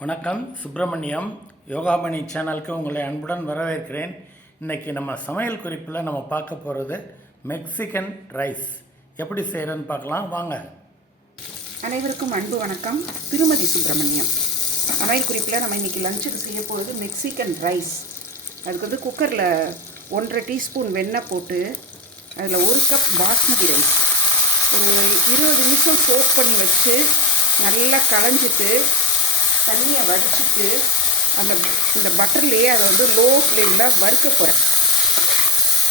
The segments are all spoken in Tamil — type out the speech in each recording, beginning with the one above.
வணக்கம். சுப்பிரமணியம் யோகாமணி சேனலுக்கு உங்களை அன்புடன் வரவேற்கிறேன். இன்றைக்கி நம்ம சமையல் குறிப்பில் நம்ம பார்க்க போகிறது மெக்சிகன் ரைஸ். எப்படி செய்கிறேன்னு பார்க்கலாம். வாங்க. அனைவருக்கும் அன்பு வணக்கம். திருமதி சுப்பிரமணியம். சமையல் குறிப்பில் நம்ம இன்றைக்கி லஞ்சுக்கு செய்ய போகிறது மெக்சிகன் ரைஸ். அதுக்கு வந்து குக்கரில் ஒன்றரை டீஸ்பூன் வெண்ணெய் போட்டு அதில் ஒரு கப் பாஸ்மதி ரைஸ். ஒரு இருபது நிமிஷம் சோப் பண்ணி வச்சு நல்லா களைஞ்சிட்டு தண்ணியை வடிச்சிட்டு அந்த இந்த பட்டர்லேயே அதை வந்து லோ ஃப்ளேமில் வறுக்க போகிறேன்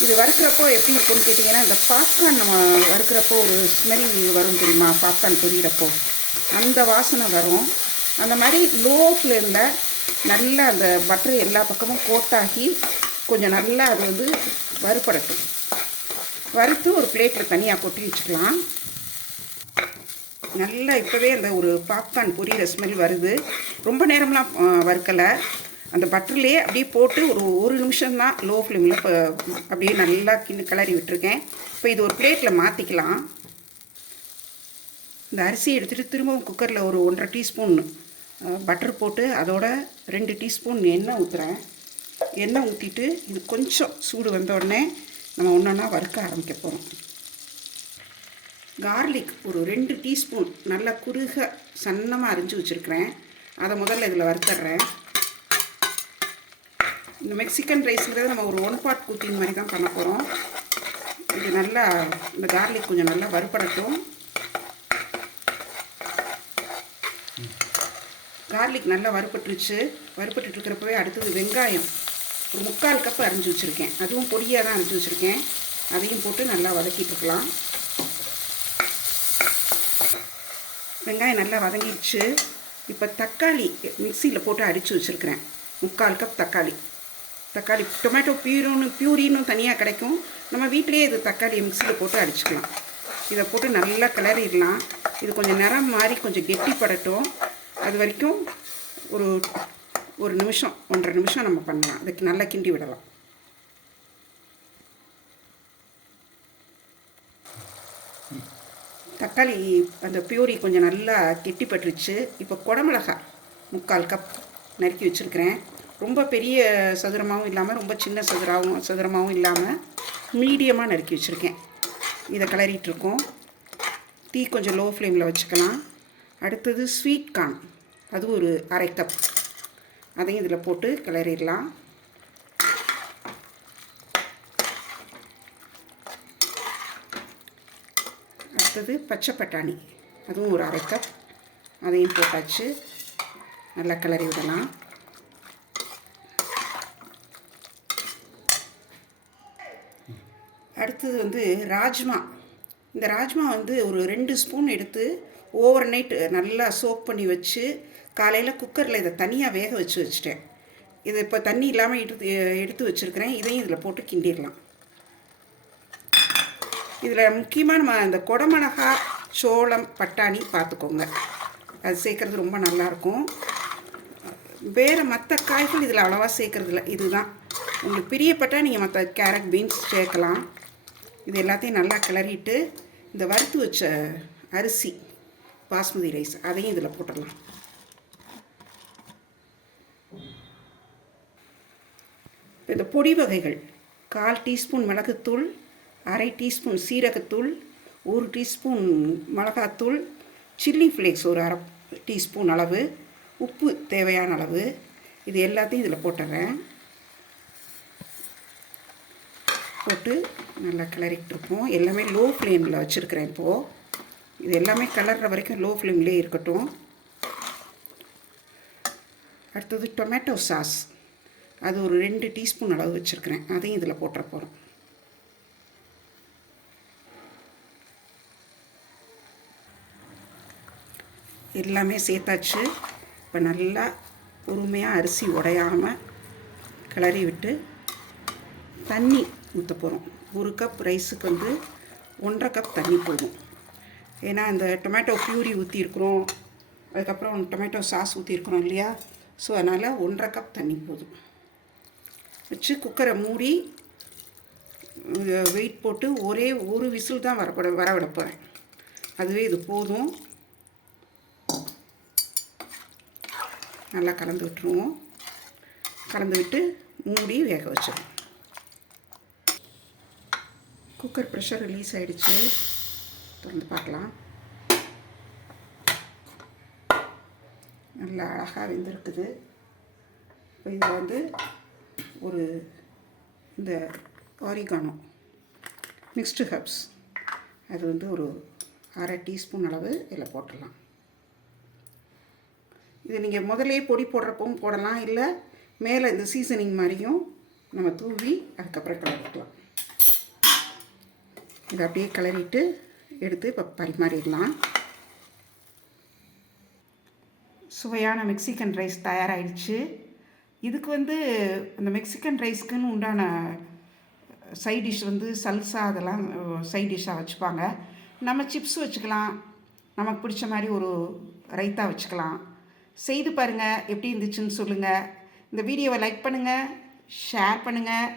இது வறுக்கிறப்போ எப்படி இருக்குன்னு கேட்டிங்கன்னா இந்த பாப்கார்ன் நம்ம வறுக்கிறப்போ ஒரு ஸ்மெல் வரும் தெரியுமா? பாப்கார்ன் பொரியிறப்போ. அந்த வாசனை வரும். அந்த மாதிரி லோ ஃப்ளேமில் நல்லா அந்த பட்டர் எல்லா பக்கமும் கோட்டாகி கொஞ்சம் நல்லா அது வந்து வறுபடட்டும். வறுத்து ஒரு பிளேட்டில் தனியாக கொட்டி வச்சுக்கலாம். நல்லா இப்போவே அந்த ஒரு பாப்கார்ன் பொரியிற ஸ்மெல் வருது. ரொம்ப நேரம்லாம் வறுக்கலை. அந்த பட்டர்லேயே அப்படியே போட்டு ஒரு ஒரு நிமிஷம் தான் லோ ஃப்ளேமில் இப்போ அப்படியே நல்லா கிண்டு கிளறி விட்டுருக்கேன். இப்போ இது ஒரு பிளேட்டில் மாற்றிக்கலாம் இந்த அரிசியை எடுத்துகிட்டு திரும்பவும் குக்கரில் ஒரு ஒன்றரை டீஸ்பூன் பட்டர் போட்டு அதோட ரெண்டு டீஸ்பூன் எண்ணெய் ஊற்றுறேன் எண்ணெய் ஊற்றிட்டு இது கொஞ்சம் சூடு வந்த உடனே நம்ம ஒன்றா வறுக்க ஆரம்பிக்க போகிறோம் கார்லிக் ஒரு ரெண்டு டீஸ்பூன் நல்லா குறுக சன்னமாக அரிஞ்சு வச்சுருக்கிறேன். அதை முதல்ல இதில் வறுத்துட்றேன் இந்த மெக்சிகன் ரைஸுங்கிறது நம்ம ஒரு ஒன் பாட் குக்கிங் மாதிரி தான் பண்ண போகிறோம் இது நல்லா இந்த கார்லிக் கொஞ்சம் நல்லா வறுபடட்டும். கார்லிக் நல்லா வறுபட்டுருச்சு. வறுபட்டுட்டு இருக்கிறப்பவே அடுத்தது வெங்காயம். ஒரு முக்கால் கப் அரிஞ்சு வச்சுருக்கேன். அதுவும் பொடியாக தான் அரிஞ்சு வச்சுருக்கேன். அதையும் போட்டு நல்லா வதக்கிட்டு வெங்காயம் நல்லா வதங்கிடுச்சு. இப்போ தக்காளி மிக்சியில் போட்டு அடித்து வச்சுருக்கிறேன். முக்கால் கப் தக்காளி. தக்காளி டொமேட்டோ பியூரின்னு பியூரின்னு தனியாக கிடைக்கும். நம்ம வீட்டிலேயே இது தக்காளியை மிக்சியில் போட்டு அடிச்சுக்கலாம். இதை போட்டு நல்லா கிளறிடலாம். இது கொஞ்சம் நிறம் மாதிரி கொஞ்சம் கெட்டிப்படட்டும் அது வரைக்கும் ஒரு ஒரு நிமிஷம் ஒன்றரை நிமிஷம் நம்ம பண்ணலாம். அதுக்கு நல்லா கிண்டி விடலாம். தக்காளி அந்த பியூரி கொஞ்சம் நல்லா கெட்டிப்பட்டுருச்சு. இப்போ குடமிளகா முக்கால் கப் நறுக்கி வச்சுருக்கிறேன். ரொம்ப பெரிய சதுரமாகவும் இல்லாமல் ரொம்ப சின்ன சதுராவும் சதுரமாகவும் இல்லாமல் மீடியமாக நறுக்கி வச்சுருக்கேன். இதை கிளறிட்டு இருக்கோம் டீ கொஞ்சம் லோ ஃப்ளேமில் வச்சுக்கலாம். அடுத்தது ஸ்வீட் கார்ன். அது ஒரு அரை கப். அதையும் இதில் போட்டு கிளறிடலாம். அடுத்தது பச்சை பட்டாணி. அதுவும் ஒரு அரை கப் அதையும் போட்டாச்சு. நல்லா கிளறி விடலாம். அடுத்தது வந்து ராஜ்மா. இந்த ராஜ்மா வந்து ஒரு ரெண்டு ஸ்பூன் எடுத்து ஓவர் நைட் நல்லா சோக் பண்ணி வச்சு காலையில் குக்கரில் இதை தனியாக வேக வச்சு வச்சுட்டேன். இதை இப்போ தண்ணி இல்லாமல் எடுத்து எடுத்து வச்சுருக்கிறேன். இதையும் இதில் போட்டு கிண்டிடலாம் இதில் முக்கியமாக நம்ம இந்த கொடமிளகா சோளம் பட்டாணி பார்த்துக்கோங்க அது சேர்க்குறது ரொம்ப நல்லாயிருக்கும் வேறு மற்ற காய்கள் இதில் அவ்வளோவா சேர்க்குறதில்ல. இதுதான். உங்களுக்கு பிரியப்பட்டால் நீங்கள் மற்ற கேரட் பீன்ஸ் சேர்க்கலாம். இது எல்லாத்தையும் நல்லா கிளறிட்டு இந்த வறுத்து வச்ச அரிசி பாஸ்மதி ரைஸ் அதையும் இதில் போட்டுடலாம். இப்போ இந்த பொடி வகைகள். கால் டீஸ்பூன் மிளகுத்தூள் அரை டீஸ்பூன் சீரகத்தூள் ஒரு டீஸ்பூன் மிளகாத்தூள் சில்லி ஃப்ளேக்ஸ் ஒரு அரை டீஸ்பூன் அளவு உப்பு தேவையான அளவு. இது எல்லாத்தையும் இதில் போட்டுறேன். போட்டு நல்லா கிளறிக்கிட்டு இருப்போம் எல்லாமே லோ ஃப்ளேமில் வச்சுருக்கிறேன் இப்போது இது எல்லாமே கலர்ற வரைக்கும் லோ ஃப்ளேம்லேயே இருக்கட்டும். அடுத்தது டொமேட்டோ சாஸ் அது ஒரு ரெண்டு டீஸ்பூன் அளவு வச்சுருக்கிறேன். அதையும் இதில் போட்டுற போகிறோம் எல்லாமே சேர்த்தாச்சு. இப்போ நல்லா பொறுமையாக அரிசி உடையாமல் கிளறி விட்டு தண்ணி ஊற்ற போகிறோம் ஒரு கப் ரைஸுக்கு வந்து ஒன்றரை கப் தண்ணி போதும். ஏன்னா இந்த டொமேட்டோ பியூரி ஊற்றிருக்குறோம் அதுக்கப்புறம் டொமேட்டோ சாஸ் ஊற்றிருக்குறோம் இல்லையா? ஸோ அதனால் ஒன்றரை கப் தண்ணி போதும். வச்சு குக்கரை மூடி வெயிட் போட்டு ஒரே ஒரு விசில் தான் வரப்பட வர விட போகிறேன் அதுவே இது போதும். நல்லா கலந்து விட்டுருவோம். கலந்து விட்டு மூடி வேக வச்சிடும் குக்கர் ப்ரெஷர் ரிலீஸ் ஆகிடுச்சு திறந்து பார்க்கலாம். நல்லா அழகாக வெந்திருக்குது. இப்போ இதில் வந்து ஒரு இந்த ஆரிகானோ மிக்ஸ்டு ஹர்ப்ஸ் அது வந்து ஒரு அரை டீஸ்பூன் அளவு இதில் போட்டுடலாம். இது நீங்கள் முதலே பொடி போடுறப்பவும் போடலாம். இல்லை மேலே இந்த சீசனிங் மாதிரியும் நம்ம தூவி அதுக்கப்புறம் கலரிக்கலாம் இதை அப்படியே கிளறிட்டு எடுத்து இப்போ பரிமாறிடலாம். சுவையான மெக்சிகன் ரைஸ் தயாராகிடுச்சு இதுக்கு வந்து அந்த மெக்சிகன் ரைஸ்க்குன்னு உண்டான சைட் டிஷ் வந்து சல்சா அதெல்லாம் சைட் டிஷ்ஷாக வச்சுப்பாங்க. நம்ம சிப்ஸ் வச்சுக்கலாம். நமக்கு பிடிச்ச மாதிரி ஒரு ரைத்தா வச்சுக்கலாம். செய்து பாருங்கள் எப்படி இருந்துச்சுன்னு சொல்லுங்கள் இந்த வீடியோவை லைக் பண்ணுங்கள் ஷேர் பண்ணுங்கள்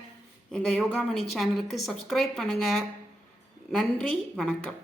எங்கள் யோகாமணி சேனலுக்கு சப்ஸ்கிரைப் பண்ணுங்கள் நன்றி வணக்கம்.